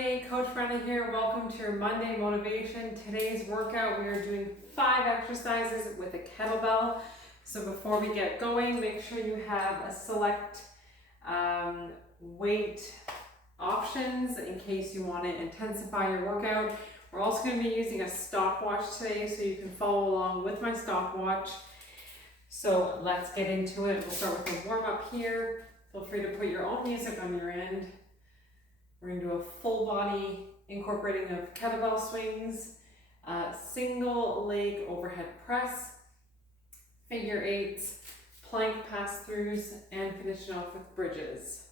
Monday, Coach Brenda here. Welcome to your Monday motivation. Today's workout, we are doing 5 exercises with a kettlebell. So before we get going, make sure you have a select weight options in case you want to intensify your workout. We're also going to be using a stopwatch today so you can follow along with my stopwatch. So let's get into it. We'll start with a warm up here. Feel free to put your own music on your end. We're going to do a full body incorporating of kettlebell swings, single leg overhead press, figure eights, plank pass-throughs, and finishing off with bridges.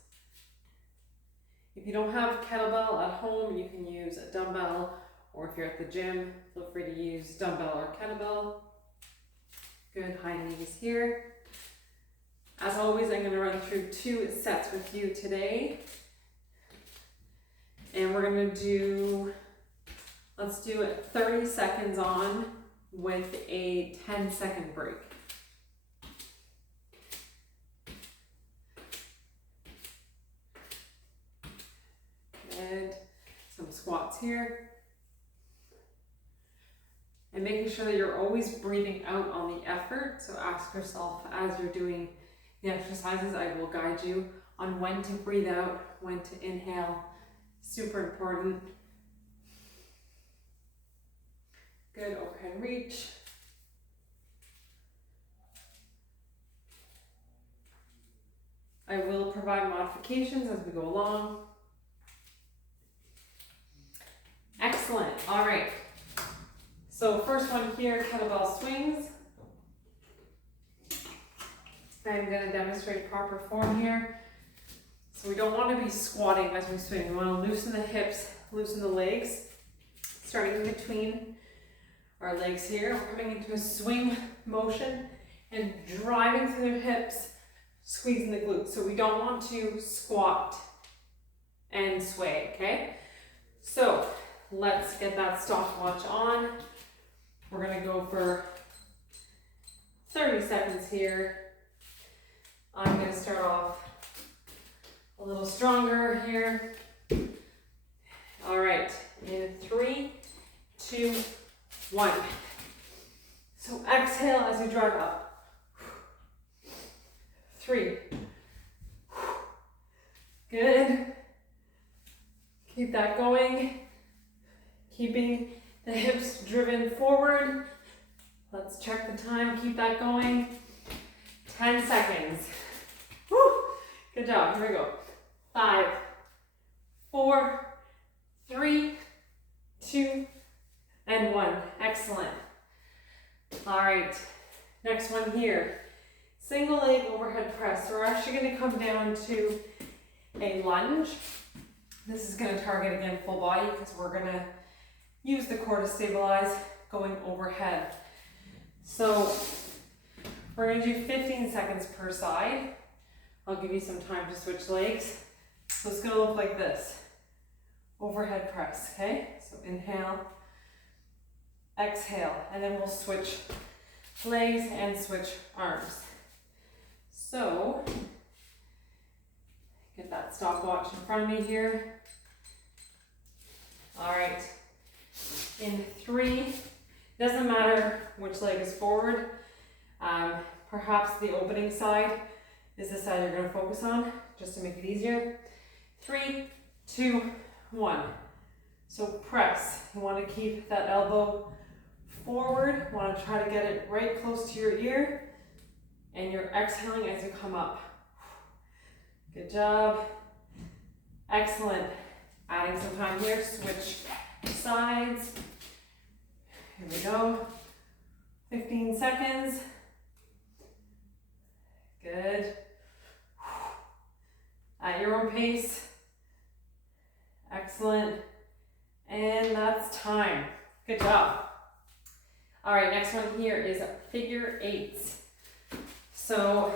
If you don't have kettlebell at home, you can use a dumbbell, or if you're at the gym, feel free to use dumbbell or kettlebell. Good, high knees here. As always, I'm going to run through 2 sets with you today. And we're going to do, let's do it 30 seconds on with a 10-second break. Good. Some squats here. And making sure that you're always breathing out on the effort. So ask yourself as you're doing the exercises, I will guide you on when to breathe out, when to inhale. Super important. Good, overhead reach. I will provide modifications as we go along. Excellent, all right. So first one here, kettlebell swings. I'm going to demonstrate proper form here. So we don't want to be squatting as we swing. We want to loosen the hips, loosen the legs, starting in between our legs here. We're coming into a swing motion and driving through the hips, squeezing the glutes. So we don't want to squat and sway, okay? So let's get that stopwatch on. We're going to go for 30 seconds here. I'm going to start off a little stronger here. All right, in 3, 2, 1. So exhale as you drive up. 3. Good. Keep that going. Keeping the hips driven forward. Let's check the time. Keep that going. 10 seconds. Woo. Good job. Here we go. 5, 4, 3, 2, and 1. Excellent. All right. Next one here. Single leg overhead press. So we're actually going to come down to a lunge. This is going to target again full body because we're going to use the core to stabilize going overhead. So we're going to do 15 seconds per side. I'll give you some time to switch legs. So it's going to look like this. Overhead press, okay? So inhale, exhale, and then we'll switch legs and switch arms. So get that stopwatch in front of me here. All right. In 3, doesn't matter which leg is forward. Perhaps the opening side is the side you're going to focus on, just to make it easier. 3, 2, 1. So press. You want to keep that elbow forward. You want to try to get it right close to your ear. And you're exhaling as you come up. Good job. Excellent. Adding some time here. Switch sides. Here we go. 15 seconds. Good. At your own pace. Excellent. And that's time. Good job. All right, next one here is figure eights. So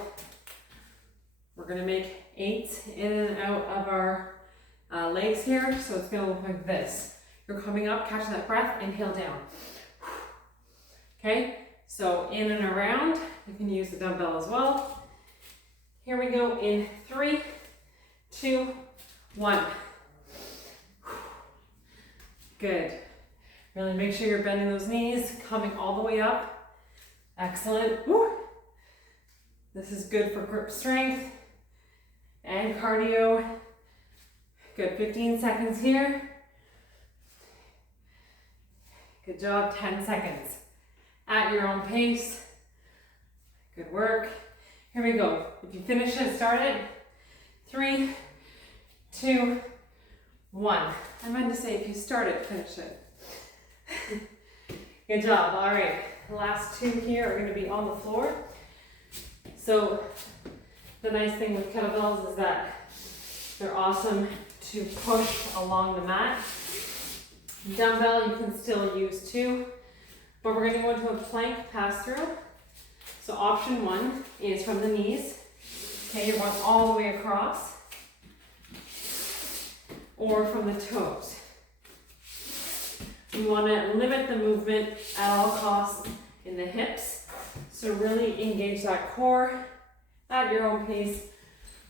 we're going to make 8s in and out of our legs here. So it's going to look like this. You're coming up, catching that breath, inhale down. Okay, so in and around. You can use the dumbbell as well. Here we go in 3, 2, 1. Good. Really make sure you're bending those knees, coming all the way up. Excellent. Woo. This is good for grip strength and cardio. Good, 15 seconds here. Good job, 10 seconds. At your own pace. Good work. Here we go. If you finish it, start it. 3, 2, 1. I meant to say if you start it, finish it. Good job. All right. The last two here are going to be on the floor. So the nice thing with kettlebells is that they're awesome to push along the mat. Dumbbell you can still use too, but we're going to go into a plank pass through. So option 1 is from the knees. Okay, you're going all the way across, or from the toes. You want to limit the movement at all costs in the hips. So really engage that core at your own pace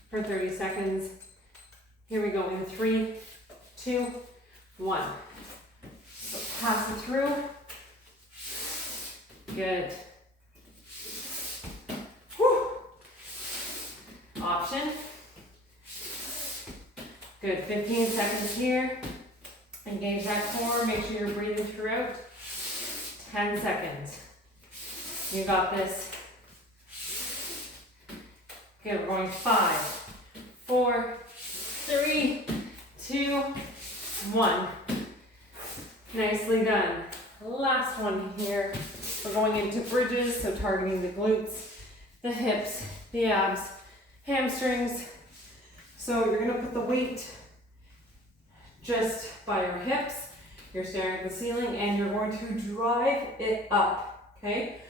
for 30 seconds. Here we go in 3, 2, 1. So pass it through. Good. Whew. Option. Good, 15 seconds here. Engage that core, make sure you're breathing throughout. 10 seconds. You got this. Okay, we're going 5, 4, 3, 2, 1. Nicely done. Last one here. We're going into bridges, so targeting the glutes, the hips, the abs, hamstrings. So you're gonna put the weight just by your hips. You're staring at the ceiling and you're going to drive it up, okay?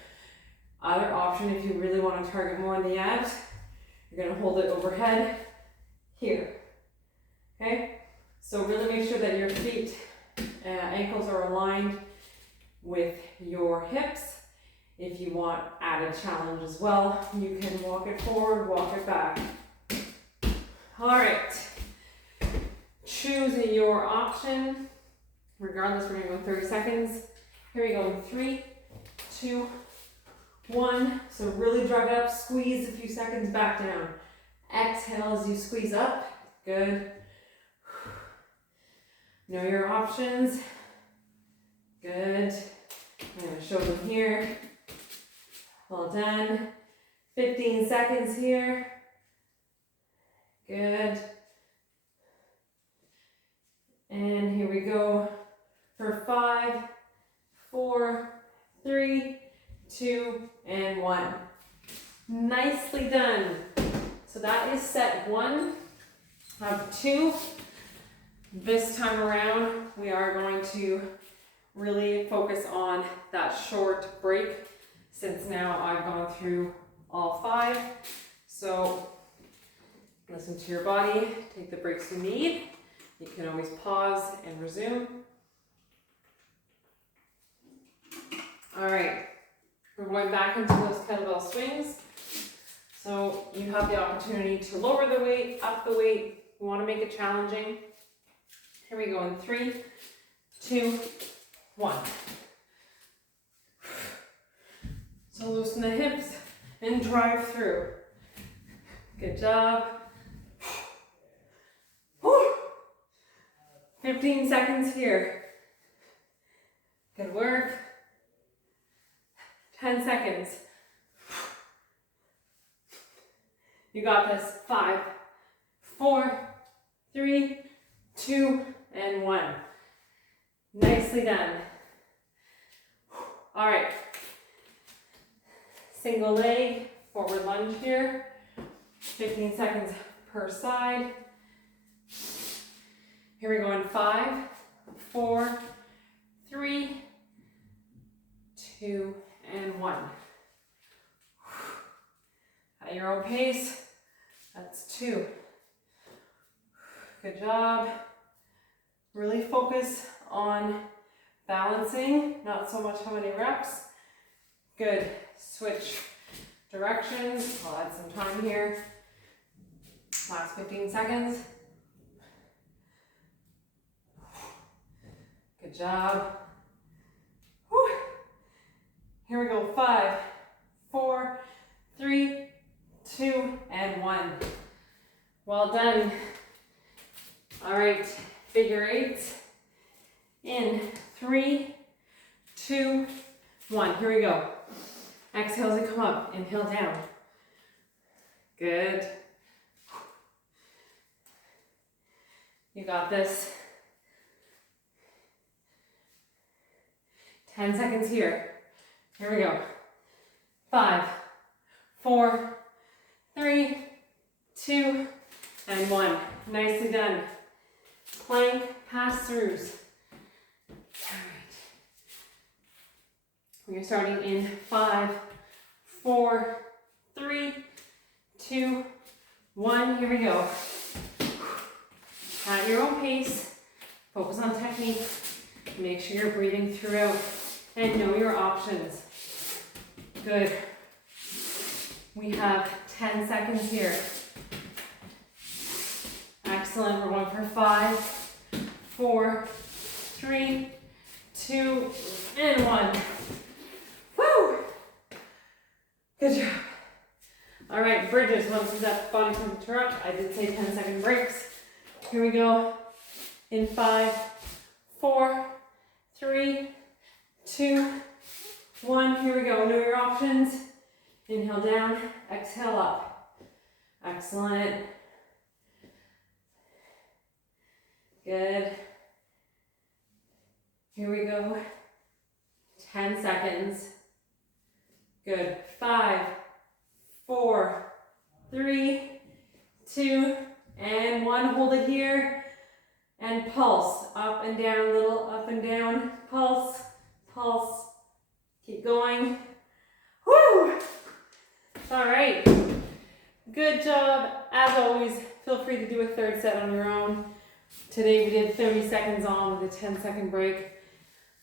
Other option, if you really want to target more on the abs, you're going to hold it overhead here, okay? So really make sure that your feet, ankles are aligned with your hips. If you want added challenge as well, you can walk it forward, walk it back. All right, choose your option. Regardless, we're gonna go 30 seconds. Here we go, 3, 2, 1. So really drive it up, squeeze a few seconds back down. Exhale as you squeeze up, good. Know your options, good. I'm gonna show them here. Well done. 15 seconds here, good. And here we go for 5, 4, 3, 2, and 1. Nicely done. So that is set 1 of 2. This time around, we are going to really focus on that short break since now I've gone through all 5. So listen to your body, take the breaks you need. You can always pause and resume. All right, we're going back into those kettlebell swings. So you have the opportunity to lower the weight, up the weight. You want to make it challenging. Here we go in 3, 2, 1. So loosen the hips and drive through. Good job. 15 seconds here. Good work. 10 seconds. You got this. 5, 4, 3, 2, and 1. Nicely done. All right. Single leg, forward lunge here. 15 seconds per side. Here we go in 5, 4, 3, 2, and 1. At your own pace, that's 2. Good job. Really focus on balancing, not so much how many reps. Good. Switch directions. I'll add some time here. Last 15 seconds. Good Good job. Whew. Here we go. 5, 4, 3, 2, and 1. Well done. All right, figure 8 in 3, 2, 1. Here we go. Exhale as you come up, inhale down. Good. You got this. 10 seconds here. Here we go. 5, 4, 3, 2, and 1. Nicely done. Plank pass-throughs. All right. We are starting in 5, 4, 3, 2, 1. Here we go. At your own pace. Focus on technique. Make sure you're breathing throughout and know your options. Good. We have 10 seconds here. Excellent. We're going for 5, 4, 3, 2, and 1. Woo! Good job. All right, bridges. Once that body temperature up, I did say 10-second breaks. Here we go. In 5, 4, 3, 2, 1. Here we go. Know your options. Inhale down, exhale up. Excellent. Good. Here we go. 10 seconds. Good. 5, 4, 3, 2, and 1. Hold it here. And pulse. Up and down, a little up and down. Pulse, pulse. Keep going. Woo! All right. Good job. As always, feel free to do a third set on your own. Today we did 30 seconds on with a 10-second break.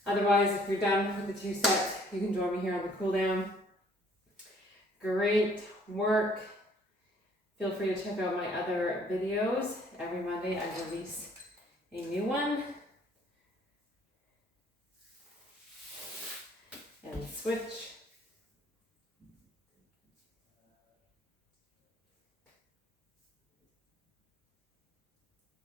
Otherwise, if you're done with the 2 sets, you can join me here on the cool down. Great work. Feel free to check out my other videos. Every Monday I release a new one. And switch.